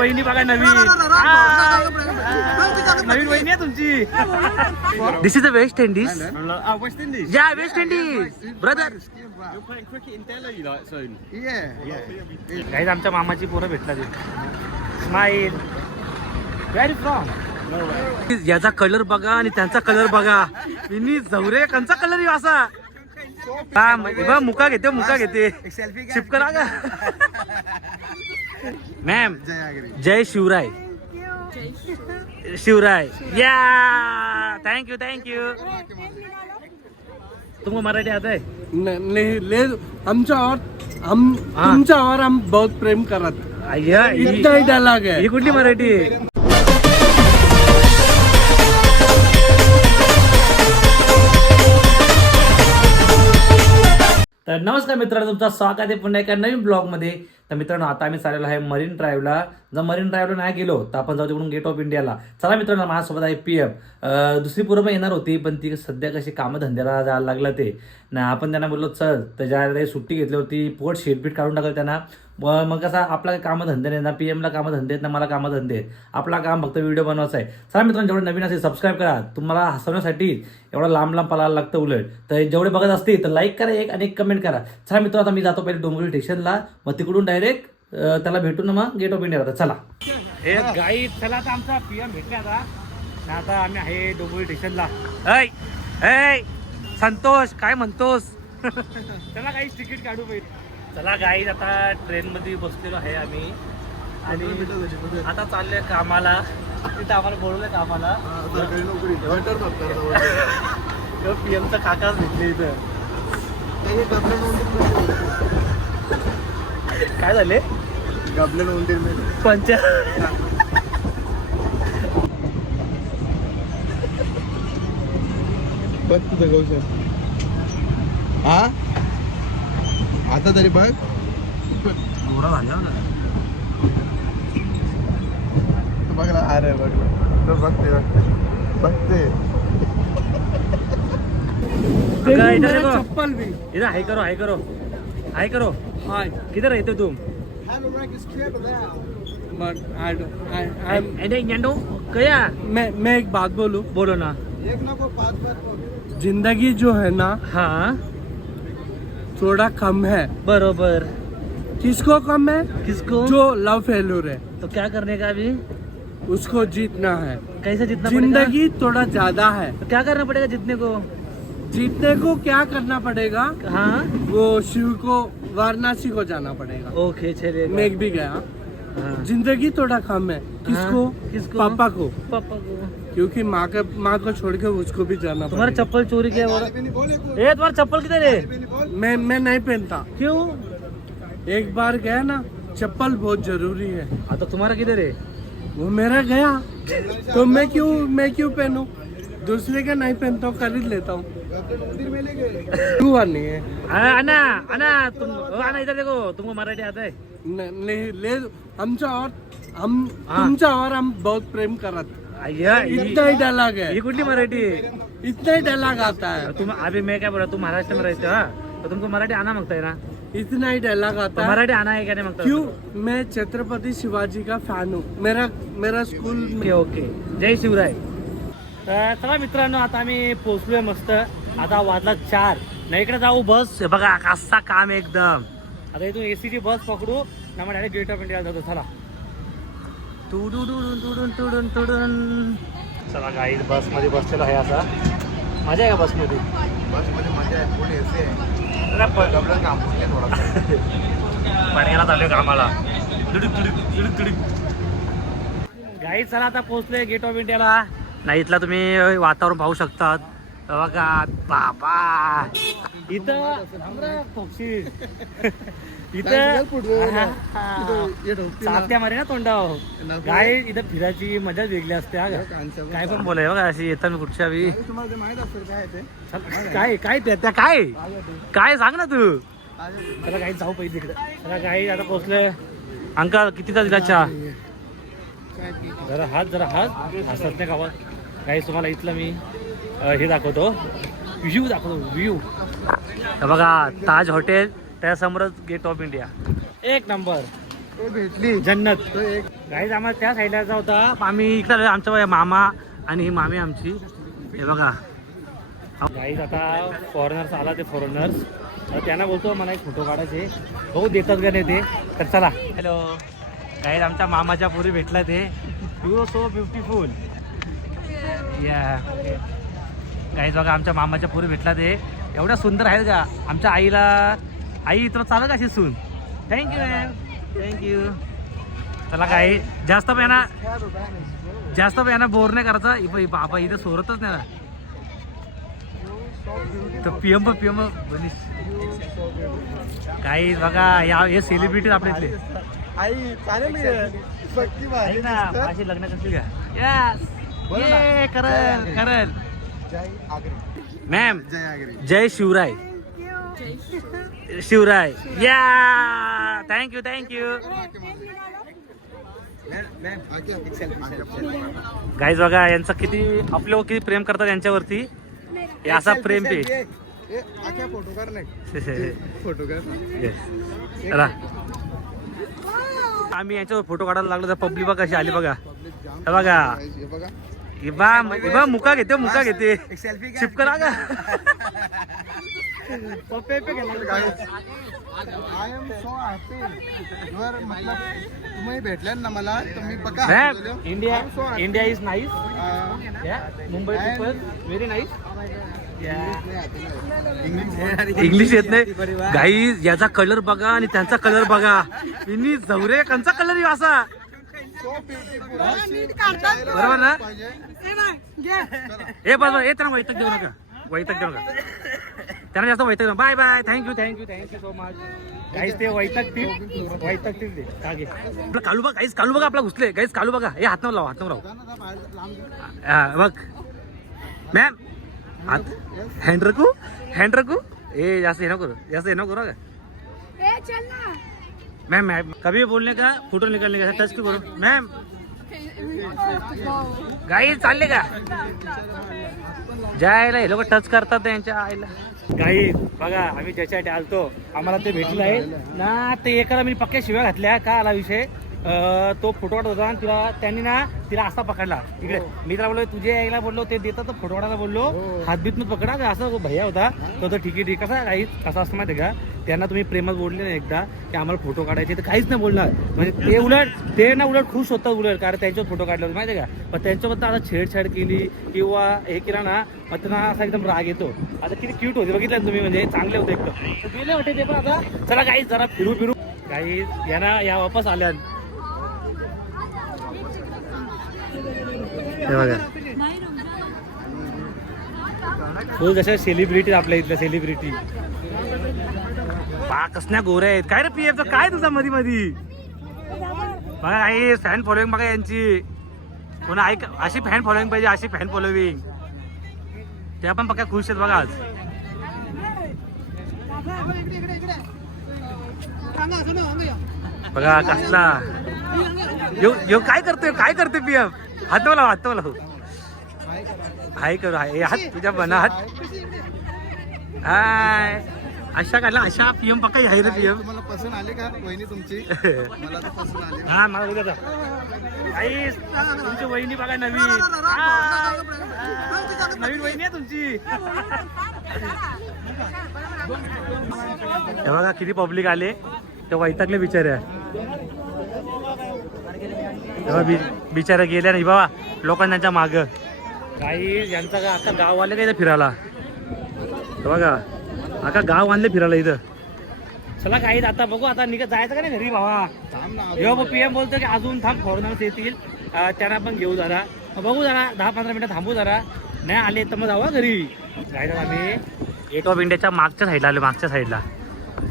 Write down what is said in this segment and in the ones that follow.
वहिनी बघा नवीन नवीन वहिनी आहे तुमची this is the West Indies Oh, West Indies. या वेस्ट इंडिज ब्रदर. काही आमच्या मामाची पोरं भेटला ते स्माईल व्हेरी फ्रॉम याचा कलर बघा आणि त्यांचा कलर बघा इनी जवरे कंचा कलर असा हा मुका घेते मुका घेते चिपकला का मॅम जय शिवराय. शिवराय. या! थँक्यू थँक्यू तुमको मराठी आता है नहीं ले हमचा और हम हाँ. और हम बहुत प्रेम करत. अय्या, इतना ही डायलॉग है. ही कुठली मराठी आहे? तर नमस्कार मित्रांनो तुमचं स्वागत आहे पुन्हा एका नवीन ब्लॉगमध्ये तर मित्रांनो आता आम्ही चाललेलो आहे मरीन ड्राईव्हला जर मरीन ड्राईव्हला नाही गेलो तर आपण जाऊ तिकडून गेट ऑफ इंडियाला चला मित्रांनो माझ्यासोबत आहे पी एम दुसरी पूर्व येणार होती पण ती सध्या कशी कामं धंद्याला जायला लागलं ते. ना आपण त्यांना बोललो चल त्याच्या सुट्टी घेतली होती पोट शेटपीट काढून टाकलं त्यांना. मग कसं आपला काही कामं धंदे नाही ना पी एमला कामं धंदे आहेत ना मला कामं धंदे आहेत. आपला काम फक्त व्हिडिओ बनवायचा आहे. चला मित्रांनो जेवढे नवीन असेल सबस्क्राईब करा. तुम्हाला हसवण्यासाठी एवढं लांब लांब पळायला लागतं उलट. तर जेवढे बघत असतील तर लाईक करा एक आणि एक कमेंट करा. चला मित्र आता मी जातो पहिले डोंबिवली स्टेशनला मग तिकडून डायरेक्ट त्याला भेटून मग गेट ऑफ इंडिया चला. गाई चला आता आमचा पी एम भेटले आता. आता आम्ही आहे डोंबिवली स्टेशनला संतोष काय म्हणतोस? चला काही तिकीट काढू पाहिजे चला गाईज आता ट्रेन मध्ये बसलेलो आहे आम्ही. आणि आता चाललोय कामाला. तिथं आम्हाला बोलवलंय कामाला. पी एमचा काकाच भेटले इथं. काय झाले? गबलन उंदीर में पंच बघ तुझं गौशल हा? आता तरी बघ. झाला बघ ना. अरे बघ बघते बघते. चप्पल भी इधर हाई करो हाई करो. हाई करो. हाँ किधर रहते हो? तुम बट आई आई अरे झंडू कया? मैं मैं एक बात बोलूं? बोलो ना. जिंदगी जो है ना हाँ. थोड़ा कम है। बरोबर। किसको कम है? किसको? जो लव फेल्यूर है। तो क्या करने का अभी? उसको जीतना है। कैसे जीतना ज़िंदगी थोड़ा ज़्यादा है। तो क्या करना पड़ेगा जीतने को? जीतने को क्या करना पड़ेगा? हाँ। वो शिव को वाराणसी को जाना पड़ेगा। ओके चलेगा। मैं भी गया। हाँ। ज़िंदगी थोड़ा कम है। किसको? हाँ, किसको? पापा को। पापा को। क्योंकि माँ का माँ को छोड़ के उसको भी जाना तुम्हारा चप्पल चोरी किया ए तुम्हारा चप्पल किधर है? मैं मैं नहीं पहनता। क्यों? एक बार गया ना चप्पल बहुत ज़रूरी है। हाँ तो तुम्हारा किधर है? वो मेरा गया। तो मैं क्यों मैं क्यों पहनूं? दूसरे का नहीं पहनता हूँ खरीद लेता हूँ। क्यों नहीं है? हाँ, अन्ना अन्ना तुम अन्ना इधर देखो तुमको मराठी आता है? नहीं ले हमचा और हम हाँ. तुमचा और हम बहुत प्रेम करत अय्या, ही इतना ही डायलॉग है ही कुठली मराठी? आहे इतना ही डायलॉग आता है तुम अभी मैं क्या बोला तुम महाराष्ट्र में रहते हो? हाँ? तो तुमको मराठी आना मागता है ना? इतना ही डायलॉग तो आता है मराठी आना है क्या नहीं मागता क्यों? मैं छत्रपति शिवाजी का फैन हूँ. मेरा मेरा स्कूल ओके ओके. जय शिवराय. तर चला मित्रांनो आता आम्ही पोहोचलोय मस्त. आता वाजला चार. नाही इकडे जाऊ बस. हे बघा कसा काम एकदम. आता इथून एसीची बस पकडू. ना मग डायरेक्ट गेट ऑफ इंडिया जातो. चला. तुडुडुडुन तुडुन तुडून तुडुन चला गाई बसमध्ये बसलेलो आहे असा मजा आहे का बसमध्ये बसमध्ये मजा आहे कोणी येते जरा काम थोडा पाण्याला चालू कामाला दुडुक दुडुक दुडुक दुडुक गाई चला आता पोहोचले गेट ऑफ इंडियाला नाही इथला तुम्ही वातावरण पाहू शकतात बघा बाबा इथं पक्षी इथं चात्या मारे ना तोंडाव गाय इथं फिरायची मजा वेगळी असते? काय पण बोलाय बघा अशी येतात कुठच्या बी. काय काय काय त्या काय? काय सांग ना तू? चला काही जाऊ पाहिजे तिकडे चला काही आता पोहोचले. अंकल कितीचा दिला चहा जरा हात जरा हात. हसत नाही गावात काही तुम्हाला इथलं मी हे दाखवतो. व्ह्यू दाखवतो व्ह्यू. बघा ताज हॉटेल. त्यासमोरच गेट ऑफ इंडिया. एक नंबर. भेटली. जन्नत. तो एक गाईज आम्हाला त्या साईडला जायचा होता. आम्ही इकडे. आमचा बाई मामा आणि ही मामी आमची. हे बघा. गाईज आता फॉरेनर्स आला ते फॉरेनर्स त्यांना बोलतो मला एक फोटो काढायचे हो देतात का नाही ते. तर चला. हॅलो गाईज आमच्या मामाच्या पुरी भेटला ते. यू सो ब्युटिफुल या गाईज बघा आमच्या मामाच्या पुरी भेटला ते. एवढ्या सुंदर आहेत का? आमच्या आईला आई तर चालत का सून थँक्यू मॅम थँक्यू चला काय जास्त पण यांना जास्त पण यांना बोर नाही करायचा. बाबा इथं सोरतच नाही ना तर पीएम पीएम काही बघा या हे सेलिब्रिटी आपल्या इथले. आई चालेल ना. माझी लग्न करतील का? करल करल जय आगरी. मॅम जय आगरी. जय शिवराय. शिवराय. या थँक्यू थँक्यू गाईज बघा यांचं किती आपल्यावर किती प्रेम करतात यांच्यावरती. हे असा प्रेम पे. आम्ही यांच्यावर फोटो काढायला लागलो तर पब्लिक बघा कशी आली बघा. हे बघा. इबा इबा मुका घेते मुका घेते. चिपकला का I am so happy your मतलब तुम्ही भेटले ना मला बोललो. India. India is nice Mumbai people very nice English English येत नाही. गाई याचा कलर बघा आणि त्यांचा कलर बघा. यांनी जवरे कंचा कलर असा. बरोबर ना? ए बस, ए त्यांना वैतक देऊ नका. वैतक देऊ नका. त्यांना जास्त वैतक bye bye thank you thank you thank you so much guys ते वैतक टीप वैतक टीप दे. कागे आपला कालू बघा गाईस कालू बघा आपला घुसले. गाईस कालू बघा. हे हात लावा हात लावा. बघ. मॅम हात हँड रकू हँड रकू ए जास्त हे नको करू. जास्त हे नको करू का मैम मैम कभी बोलने का फोटो निकलने का टच क्यों करो. मैम गाई चालले का? जायला हे लोक टच करतात त्यांच्या आईला. गाई बघा आम्ही ज्याच्यासाठी आलतो. आम्हाला ते भेटलं आहे. ना ते एकाला मी पक्क्या शिव्या घातल्या. का आला विषय? तो फोटो काढत होता आणि तिला त्यांनी ना तिला असा पकडला. इकडे मी त्याला बोललो तुझ्या यायला बोललो ते देतात तर फोटो काढायला बोललो. हातबीत मग पकडा असं भैया होता. तो तर ठीक आहे ठीक कसा काही कसा असतं माहिती का? त्यांना तुम्ही प्रेमात बोलले ना एकदा की आम्हाला फोटो काढायचे तर काहीच नाही बोलणार. म्हणजे ते उलट ते ना उलट खुश होतात उलट कारण त्यांच्यावर फोटो काढले होते माहिती आहे का? पण त्यांच्याबद्दल आता छेडछाड केली किंवा हे केला ना मग त्यांना असा एकदम राग येतो. आता किती क्यूट होते बघितलं तुम्ही म्हणजे चांगले होते एकदम. गेले होते ते पण आता. चला काही जरा फिरू फिरू काही यांना या वापस आल्या हे बघा. फुल जशा सेलिब्रिटी आपल्या इथल्या सेलिब्रिटी पा कसल्या गोऱ्या आहेत. काय रे पीएफ काय तुझा मधी मधी? बघा आई फॅन फॉलोईंग बघा यांची. कोण ऐक अशी फॅन फॉलोईंग पाहिजे अशी फॅन फॉलोईंग त्या पण पक्का खुश आहेत बघा आज. बघा कसला. यो यो काय करतोय? काय करतोय पीएफ हात बोला हात बोला हाय करू हाय हात तुझ्या बना हात हाय अशा काढला अशा पीएम पक्का हाय रे पीएम तुम्हाला पसंत आली का वहिनी तुमची मला तर पसंत आली हा मला उद्या जा. आई तुमची वहिनी बघा नवीन. नवीन वहिनी आहे तुमची हे बघा किती पब्लिक आले ते वैतागले बिचाऱ्या तेव्हा बि बिचाऱ्या गेल्या नाही बाबा लोकांच्या मागं माग. काही यांचा का आता गाव आले का इथं फिरायला? बघा आता गाव आणले फिरायला इथं. चला काही आता बघू आता निघत जायचं का नाही घरी बाबा? थांब ना पी एम बोलतो की अजून थांब फॉरेनर्स येतील. त्यांना पण घेऊ जरा. बघू जरा दहा पंधरा मिनिटं थांबू जरा. नाही आले तर मग जाऊ घरी. जायचं आम्ही? गेट ऑफ इंडियाच्या मागच्या साईडला आलो मागच्या साईडला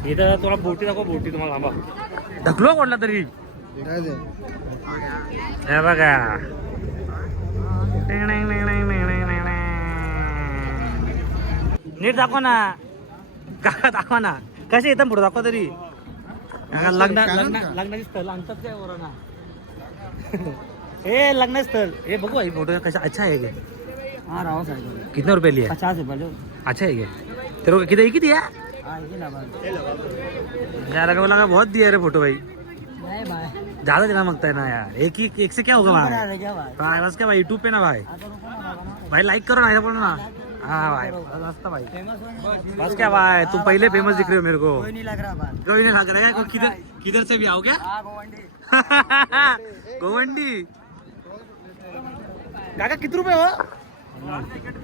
इथं तुला बोटी दाखव बोटी तुम्हाला थांबा ढकलो कोणला तरी. हे बघा. नीट दाखव ना. काका दाखवा ना. कसे येतं पुढे दाखवा तरी. लग्न लग्न लग्नाची स्थळ आणतात काय वरांना हे लग्न स्थळ. हे बघू आई फोटो कशा अच्छा है ये हाँ राव साहब. कितने रुपए लिए पचास पहले अच्छा है ये तेरे किती है हाँ ये ना भाई यार लगा लगा बहुत दिया रे फोटो भाई. ज्यादा देना मांगता है ना यार? एक ही एक से क्या होगा भाई? भाई? बस क्या भाई यूट्यूब पे ना भाई। भाई लाइक करो ना ऐसा बोलो ना। हाँ भाई मस्त भाई। बस क्या भाई तुम पहले फेमस दिख रहे हो मेरे को। कोई नहीं लग रहा है कोई किधर किधर से भी आओ क्या? गोवंडी। काका किती रुपये हो?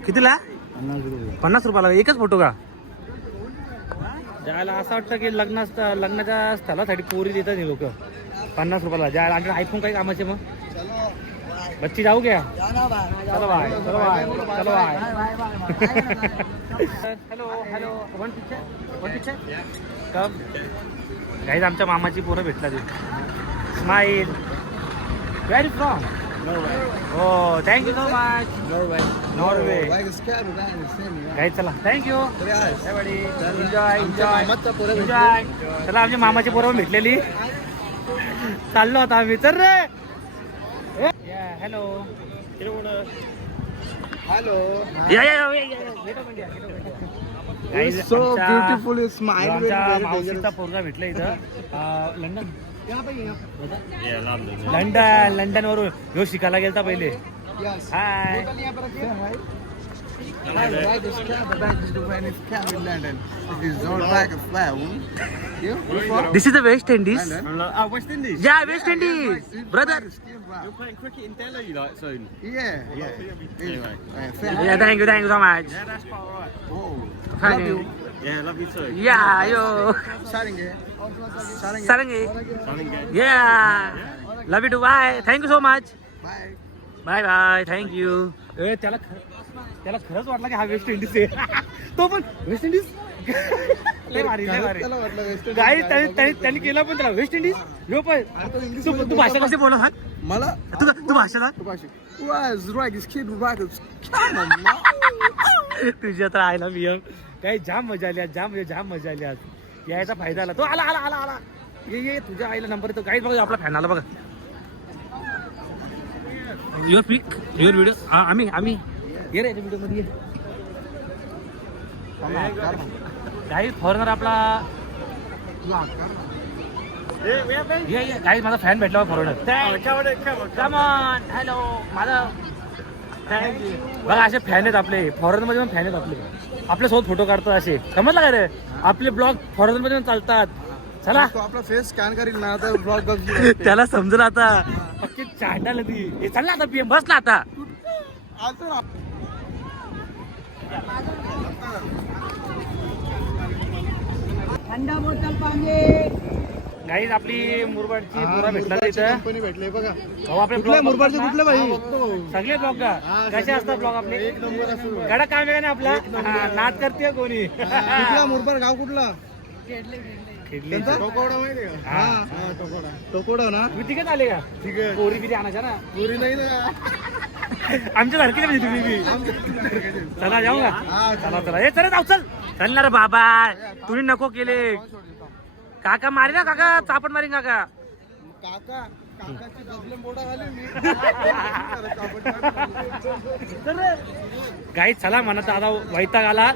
कितीला पन्नास रुपयाला एकच फोटो का? ज्याला असं वाटतं की लग्न लग्नाच्या स्थळासाठी पोरी देतात हे लोक. पन्नास रुपयाला. ज्या आमच्या आयफोन काही कामाचे मग. बच्ची जाऊ घ्या चलो बाय चलो बाय चलो bye hello hello one picture one picture come काहीच आमच्या मामाची पोरं भेटला ती स्माईल व्हेरी फ्रॉम हो thank you so much Norway काही चला. थँक्यू एन्जॉय एन्जॉय चला आमच्या मामाची पोरं भेटलेली. चाललो आता आम्ही. चल रे. हॅलो. हॅलो. या या या, या, या. Get up India, get up India. Guys, so आमच्या- beautiful smile जो very, आमच्या very मावशीचा पोरगा भेटला इथं. लंडन. लंडन लंडन वरून ह्यो शिकायला गेलता पहिले. हाय why this cab? The bank is the Venice cab in London. It is not like a phone. You? Before? This is the West Indies London. From, like, oh, West Indies. या West Indies brother You're playing cricket in Delhi like soon. Yeah, yeah. Anyway. Uh, say hi. या thank you thank you so much Yeah, that's quite alright. Oh, love you. Yeah, love you too. या यो Sarange. Sarange. सरंगे Something good. या love you too bye thank you so much Bye. Bye bye thank you ए त्याला खरं त्याला खरंच वाटलं की हा West Indies आहे. तो पण वेस्ट इंडिज लय भारी लय भारी. त्याला वाटलं West Indies काही काय त्याने. त्याने- त्यांनी केला पण त्याला. वेस्ट इंडिज ह्यो पण. तो इंग्लिश तू मध्ये तू भाषा कशी बोलत हा. मला तू तू भाषे. तुझ्या तर आयला मी काही जाम मजा आली आज जाम म्हणजे जाम मजा आली आज. यायचा फायदा आला. तो आला आला आला आला. ये ये तुझ्या आईला नंबर येतो काहीच बघा आपला फॅन आला बघा. युअर पिक युअर व्हिडिओ आम्ही आम्ही ये रे काही फॉरेनर आपला ये ये काही माझा फॅन भेटला फॉरेनर कमॉन हॅलो माझा बघा असे फॅन आहेत आपले. फॉरेन मध्ये पण फॅन आहेत आपले. आपल्यासोबत फोटो काढतात असे. समजला का रे? आपले ब्लॉग फॉरेन मध्ये पण चालतात. चला. तो आपला फेस स्कॅन करील ना तर ब्लॉग बघ. त्याला समजलं आता. पक्की चाटायला ती. चल ना आता पीएम बस आता आलतो ना गाईज आपली मुरबाडची पोरा भेटला इथं. कंपनी भेटले बघा. भाऊ आपले कुठल्या blog मुरबाडचे कुठले? भाई? सगळे ब्लॉग का कसे असतात ब्लॉग आपले? एक नंबर असतो कडक काम आहे ना आपला? हा, नाद करते कोणी. कुठला मुरबाड? गाव कुठला? खेडली. त्यांचा? टोकोडा माहिती का? हा. हा टोकोडा. टोकोडा ना? तुम्ही तिकडे आले का? ठीक आहे पोरी बिरी आणायच्या ना? पुरी नाही ना. आमच्या म्हणजे तुम्ही बी. चला जाऊ का? हा, चला. चला हे चल जाऊ चल. चल ना रे बाबा. तुम्ही नको केले. काका मारी ना काका. चापट मारी काका. काका काकाची गजलम बोडा घाली मी. काही चला म्हणत आता वैताग आला.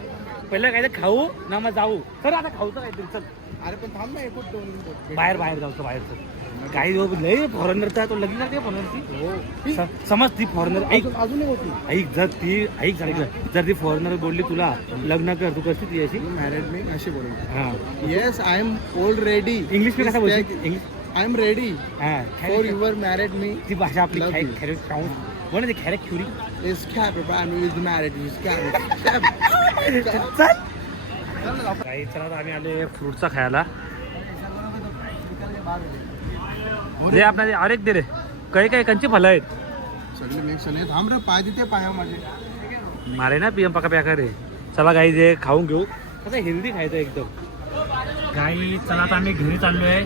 पहिलं काय खाऊ ना मग जाऊ. चल आता खाऊचं काहीतरी चल. अरे पण थांब ना एकूण दोन मिनिटं. बाहेर बाहेर जाऊ बाहेर चल काही जो लय फॉरेनर तर तो लगीन लागते फॉरेनरची स- समज ती फॉरेनर ऐक. अजून अजून एक होती. ऐक जर ती ऐक झाली जर ती फॉरेनर बोलली तुला लग्न कर तू कशी ती अशी? मॅरिड मी अशी बोलू हा. Yes I am old ready English में कसा बोलते इंग्लिश आय एम रेडी हा फॉर युअर मॅरिड मी ती भाषा आपली Love you. खॅरे खाऊन बोल ना ती? खॅरे ख्युरी is cap I is married is cap चल. काही चला आता आम्ही आले फ्रूटचा खायला. दे आपल्या अरे दे रे. काही काही कंची फलं आहेत? सगळे मिक्स नाही थांब रे पाय तिथे पाया माझे मारे ना पियम पका प्याका रे. चला काही जे खाऊन घेऊ. कसं हेल्दी खायचं एकदम. काही चला आता आम्ही घरी चाललोय.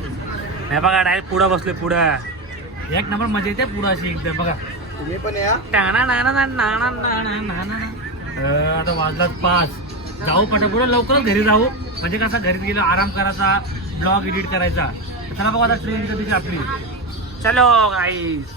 हे बघा डायरेक्ट पुढं बसलोय पुढं. एक नंबर मजा येते पुढं अशी एकदम बघा. तुम्ही पण या. टाणा नाणा नाणा नाणा नाणा. आता वाजलात पाच. जाऊ पटापट लवकरच घरी जाऊ. म्हणजे कसं घरी गेलो आराम करायचा ब्लॉग एडिट करायचा. चला बघा आता ट्रेन कधीची आपली चलो गाईस